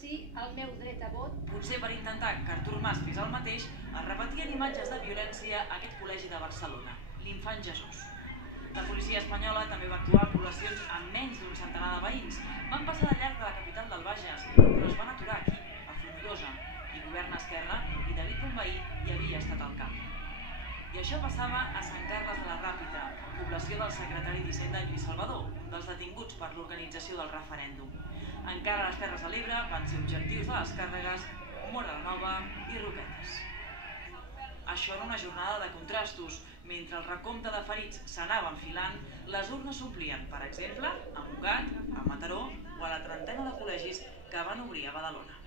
exercir el meu dret a vot. Potser per intentar que Artur Mas fes el mateix, es repetien imatges de violència a aquest col·legi de Barcelona, l'Infant Jesús. La policia espanyola també va actuar a poblacions amb menys d'un centenar de veïns. Van passar de llarg de la capital del Bages, però es van aturar aquí, a Fonollosa, i govern Esquerra i David Bonvehí hi havia estat al cap. I això passava a Sant Carles de la Ràpita, població del secretari d'Hisenda Lluís Salvador, un dels detinguts per l'organització del referèndum. Encara a les Terres de l'Ebre van ser objectius de les càrregues Móra la Nova i Roquetes. Això era una jornada de contrastos. Mentre el recompte de ferits s'anava enfilant, les urnes s'omplien, per exemple, a Montgat, a Mataró o a la trentena de col·legis que van obrir a Badalona.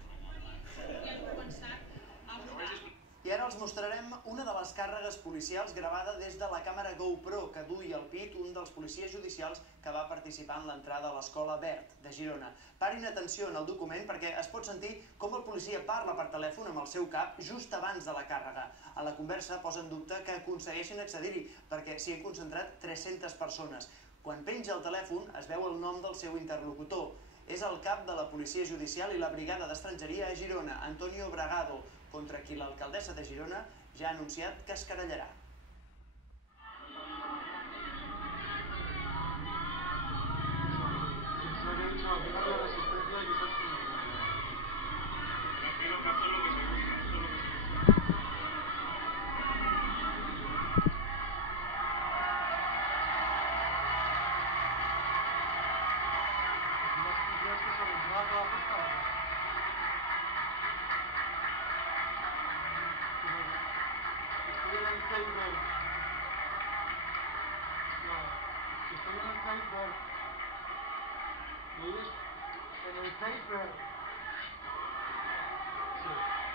I ara els mostrarem una de les càrregues policials gravada des de la càmera GoPro que duia al pit un dels policies judicials que va participar en l'entrada a l'Escola Verd de Girona. Parin atenció en el document perquè es pot sentir com el policia parla per telèfon amb el seu cap just abans de la càrrega. A la conversa posa en dubte que aconsegueixin accedir-hi perquè s'hi han concentrat 300 persones. Quan penja el telèfon es veu el nom del seu interlocutor. És el cap de la Policia Judicial i la Brigada d'Estrangeria a Girona, Antonio Bragado, contra qui l'alcaldessa de Girona ja ha anunciat que es querellarà.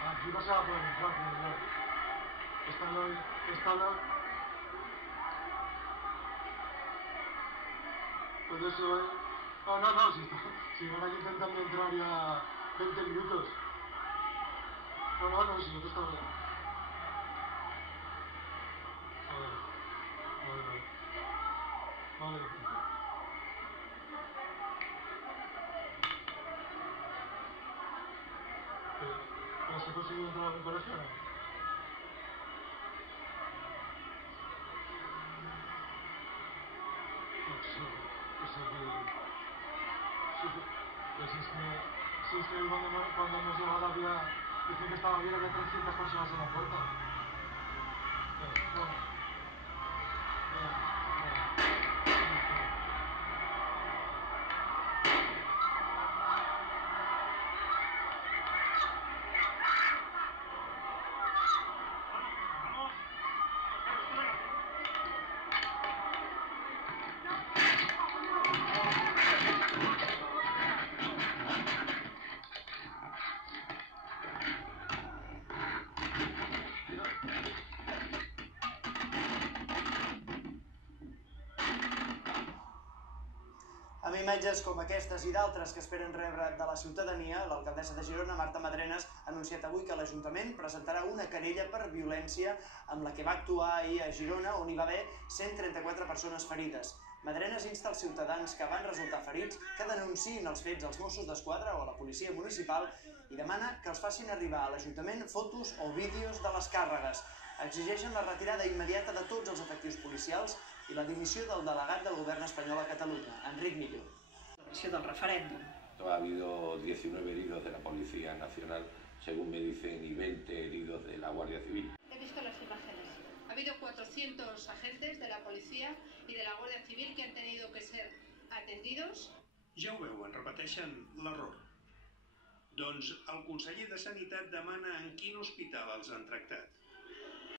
Aquí no se va a poder entrar, ¿no? Esta no. Pues eso, No, si van aquí intentando entrar ya 20 minutos. No, si no te está bien. Vale. ¿Pero se ha conseguido entrar al colegio? Si es que cuando hemos llegado había... Dicen que estaba bien, había 300 personas en la puerta. Amb imatges com aquestes i d'altres que esperen rebre de la ciutadania, l'alcaldessa de Girona, Marta Madrenas, ha anunciat avui que l'Ajuntament presentarà una querella per violència amb la que va actuar ahir a Girona, on hi va haver 134 persones ferides. Madrenas insta als ciutadans que van resultar ferits que denunciïn els fets als Mossos d'Esquadra o a la policia municipal i demana que els facin arribar a l'Ajuntament fotos o vídeos de les càrregues. Exigeixen la retirada immediata de tots els efectius policials i la dimissió del delegat del govern espanyol a Catalunya, Enric Millo. Del referéndum. Ha habido 19 heridos de la Policía Nacional, según me dicen, y 20 heridos de la Guardia Civil. He visto las imágenes. Ha habido 400 agentes de la Policía y de la Guardia Civil que han tenido que ser atendidos. Ja ho veuen, repeteixen l'error. Doncs el conseller de Sanitat demana en quin hospital els han tractat.